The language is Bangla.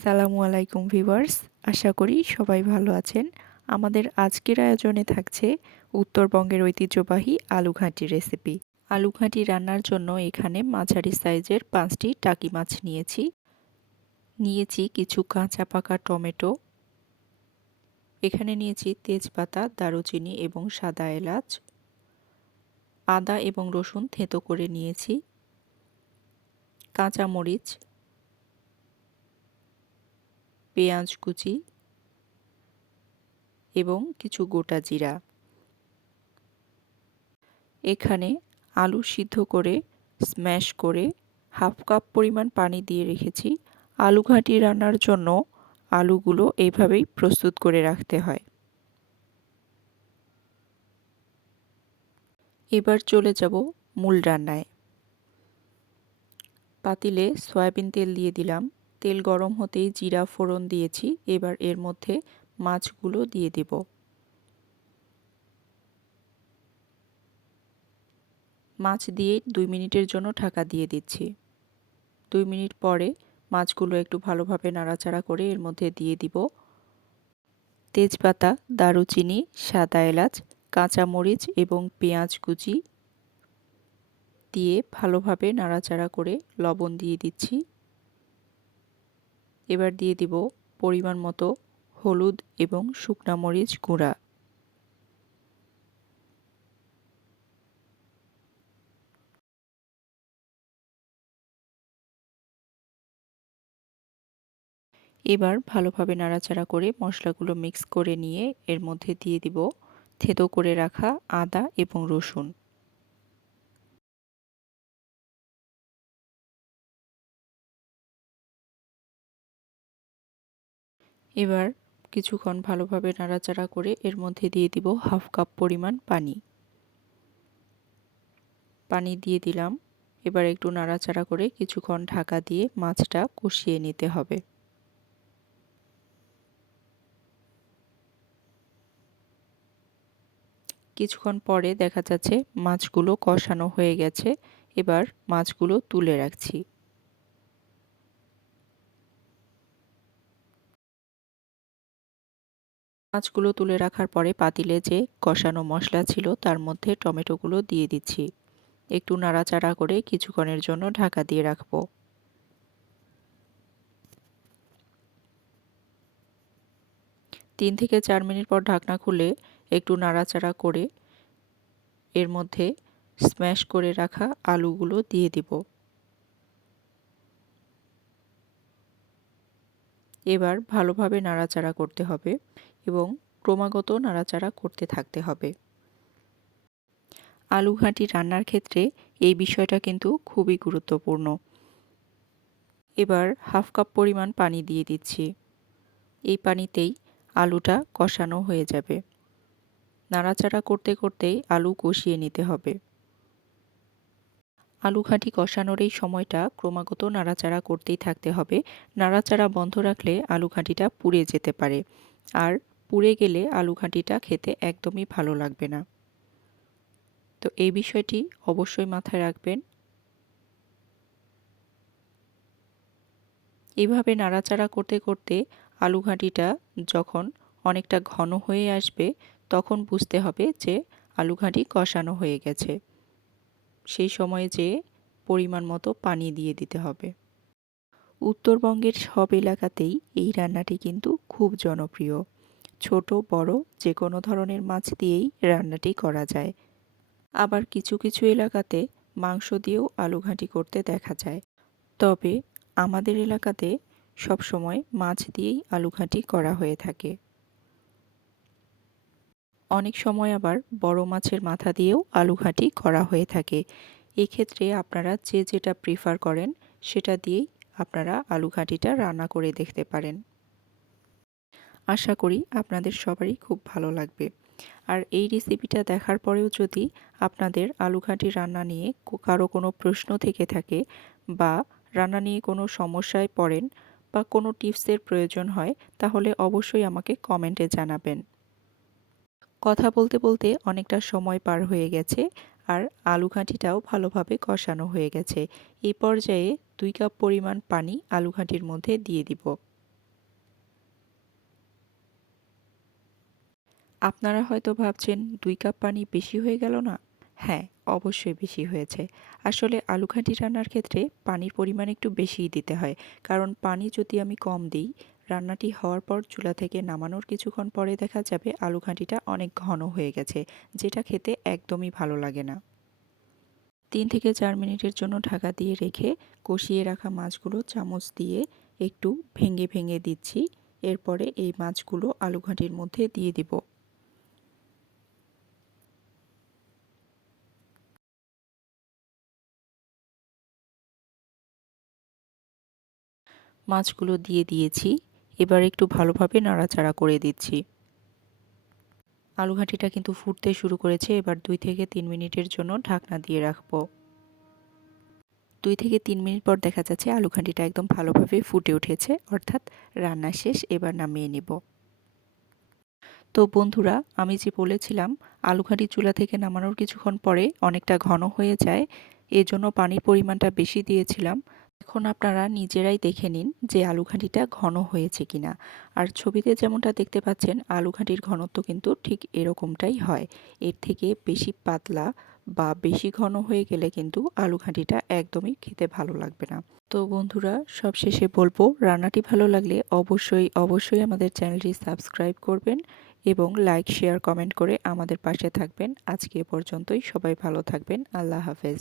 সালামু আলাইকুম ভিউয়ার্স, আশা করি সবাই ভালো আছেন। আমাদের আজকের আয়োজনে থাকছে উত্তরবঙ্গের ঐতিহ্যবাহী আলুঘাটি রেসিপি। আলুঘাটি রান্নার জন্য এখানে মাঝারি সাইজের 5টি টাকি মাছ নিয়েছি কিছু কাঁচা পাকা টমেটো, এখানে নিয়েছি তেজপাতা, দারুচিনি এবং সাদা এলাচ, আদা এবং রসুন থেঁতো করে নিয়েছি, কাঁচা মরিচ, পেঁয়াজ কুচি এবং কিছু গোটা জিরা। এখানে আলু সিদ্ধ করে স্ম্যাশ করে হাফ কাপ পরিমাণ পানি দিয়ে রেখেছি। আলুঘাটি রান্নার জন্য আলুগুলো এইভাবেই প্রস্তুত করে রাখতে হয়। এবার চলে যাব মূল রান্নায়। পাতিলে সয়াবিন তেল দিয়ে দিলাম। তেল গরম হতেই জিরা ফোড়ন দিয়েছি। এবার এর মধ্যে মাছগুলো দিয়ে দেব। মাছ দিয়ে 2 মিনিটের জন্য ঢাকা দিয়ে দিচ্ছি। 2 মিনিট পরে মাছগুলো একটু ভালোভাবে নাড়াচাড়া করে এর মধ্যে দিয়ে দিব তেজপাতা, দারুচিনি, সাদা এলাচ, কাঁচামরিচ এবং পেঁয়াজ কুচি দিয়ে ভালোভাবে নাড়াচাড়া করে লবণ দিয়ে দিচ্ছি। এবার দিয়ে দিব পরিমাণ মতো হলুদ এবং শুকনা মরিচ গুঁড়া। এবার ভালোভাবে নাড়াচাড়া করে মশলাগুলো মিক্স করে নিয়ে এর মধ্যে দিয়ে দিব থেঁতো করে রাখা আদা এবং রসুন। এবার কিছুক্ষণ ভালোভাবে নাড়াচাড়া করে এর মধ্যে দিয়ে দিব হাফ কাপ পরিমাণ পানি। পানি দিয়ে দিলাম। এবার একটু নাড়াচাড়া করে কিছুক্ষণ ঢাকা দিয়ে মাছটা কষিয়ে নিতে হবে। কিছুক্ষণ পরে দেখা যাচ্ছে মাছগুলো কষানো হয়ে গেছে। এবার মাছগুলো তুলে রাখছি। মাছগুলো তুলে রাখার পরে পাতিলে যে কষানো মশলা ছিল তার মধ্যে টমেটোগুলো দিয়ে দিচ্ছি। একটু নাড়াচাড়া করে কিছুক্ষণের জন্য ঢাকা দিয়ে রাখবো। 3 থেকে 4 মিনিট পর ঢাকনা খুলে একটু নাড়াচাড়া করে এর মধ্যে স্ম্যাশ করে রাখা আলুগুলো দিয়ে দিব। এবার ভালোভাবে নাড়াচাড়া করতে হবে এবং ক্রমাগত নাড়াচাড়া করতে থাকতে হবে। আলুঘাটি রান্নার ক্ষেত্রে এই বিষয়টা কিন্তু খুবই গুরুত্বপূর্ণ। এবার হাফ কাপ পরিমাণ পানি দিয়ে দিচ্ছি। এই পানিতেই আলুটা কষানো হয়ে যাবে। নাড়াচাড়া করতে করতেই আলু কষিয়ে নিতে হবে। আলুঘাটি কষানোর এই সময়টা ক্রমাগত নাড়াচাড়া করতেই থাকতে হবে। নাড়াচাড়া বন্ধ রাখলে আলুঘাটিটা পুড়ে যেতে পারে, আর পুড়ে গেলে আলুঘাটিটা খেতে একদমই ভালো লাগবে না। তো এই বিষয়টি অবশ্যই মাথায় রাখবেন। এভাবে নাড়াচাড়া করতে করতে আলুঘাটিটা যখন অনেকটা ঘন হয়ে আসবে তখন বুঝতে হবে যে আলুঘাটি কষানো হয়ে গেছে। সেই সময়ে যে পরিমাণ মতো পানি দিয়ে দিতে হবে। উত্তরবঙ্গের সব এলাকাতেই এই রান্নাটি কিন্তু খুব জনপ্রিয়। ছোট বড় যে কোনো ধরনের মাছ দিয়েই রান্নাটি করা যায়। আবার কিছু কিছু এলাকাতে মাংস দিয়েও আলুঘাটি করতে দেখা যায়। তবে আমাদের এলাকাতে সবসময় মাছ দিয়েই আলুঘাটি করা হয়ে থাকে। অনেক সময় আবার বড় মাছের মাথা দিয়েও আলুঘাটি করা হয়ে থাকে। এক্ষেত্রে আপনারা যে যেটা প্রিফার করেন সেটা দিয়েই আপনারা আলুঘাটিটা রান্না করে দেখতে পারেন। আশা করি আপনাদের সবারই খুব ভালো লাগবে। আর এই রেসিপিটা দেখার পরেও যদি আপনাদের আলুঘাটি রান্না নিয়ে কারো কোনো প্রশ্ন থেকে থাকে বা রান্না নিয়ে কোনো সমস্যায় পড়েন বা কোনো টিপসের প্রয়োজন হয় তাহলে অবশ্যই আমাকে কমেন্টে জানাবেন। কথা বলতে বলতে অনেকটা সময় পার হয়ে গেছে আর আলুঘাটিটাও ভালোভাবে কষানো হয়ে গেছে। এই পর্যায়ে 2 কাপ পরিমাণ পানি আলুঘাটির মধ্যে দিয়ে দিব। আপনারা হয়তো ভাবছেন 2 কাপ পানি বেশি হয়ে গেল না? হ্যাঁ, অবশ্যই বেশি হয়েছে। আসলে আলু ঘাঁটি রান্নার ক্ষেত্রে পানির পরিমাণ একটু বেশিই দিতে হয়। কারণ পানি যদি আমি কম দিই, রান্নাটি হওয়ার পর চুলা থেকে নামানোর কিছুক্ষণ পরে দেখা যাবে আলু ঘাঁটিটা অনেক ঘন হয়ে গেছে, যেটা খেতে একদমই ভালো লাগে না। 3 থেকে 4 মিনিটের জন্য ঢাকা দিয়ে রেখে কষিয়ে রাখা মাছগুলো চামচ দিয়ে একটু ভেঙে ভেঙে দিচ্ছি। এরপরে এই মাছগুলো আলু ঘাঁটির মধ্যে দিয়ে দিব। মাছগুলো দিয়ে দিয়েছি। এবার একটু ভালোভাবে নাড়াচাড়া করে দিচ্ছি। আলু ঘাঁটিটা কিন্তু ফুটতে শুরু করেছে। এবার 2 থেকে 3 মিনিটের জন্য ঢাকনা দিয়ে রাখবো। 2 থেকে 3 মিনিট পর দেখা যাচ্ছে আলু ঘাঁটিটা একদম ভালোভাবে ফুটে উঠেছে, অর্থাৎ রান্না শেষ। এবার নামিয়ে নিব। তো বন্ধুরা, আমি যে বলেছিলাম আলু ঘাঁটি চুলা থেকে নামানোর কিছুক্ষণ পরে অনেকটা ঘন হয়ে যায়, এজন্য পানির পরিমাণটা বেশি দিয়েছিলাম। এখন আপনারা নিজেরাই দেখে নিন যে আলু ঘাঁটিটা ঘন হয়েছে কিনা। আর ছবিতে যেমনটা দেখতে পাচ্ছেন আলু ঘাঁটির ঘনত্ব কিন্তু ঠিক এরকমটাই হয়। এর থেকে বেশি পাতলা বা বেশি ঘন হয়ে গেলে কিন্তু আলু ঘাঁটিটা একদমই খেতে ভালো লাগবে না। তো বন্ধুরা, সবশেষে বলবো রান্নাটি ভালো লাগলে অবশ্যই আমাদের চ্যানেলটি সাবস্ক্রাইব করবেন এবং লাইক, শেয়ার, কমেন্ট করে আমাদের পাশে থাকবেন। আজকে এ পর্যন্তই। সবাই ভালো থাকবেন। আল্লাহ হাফেজ।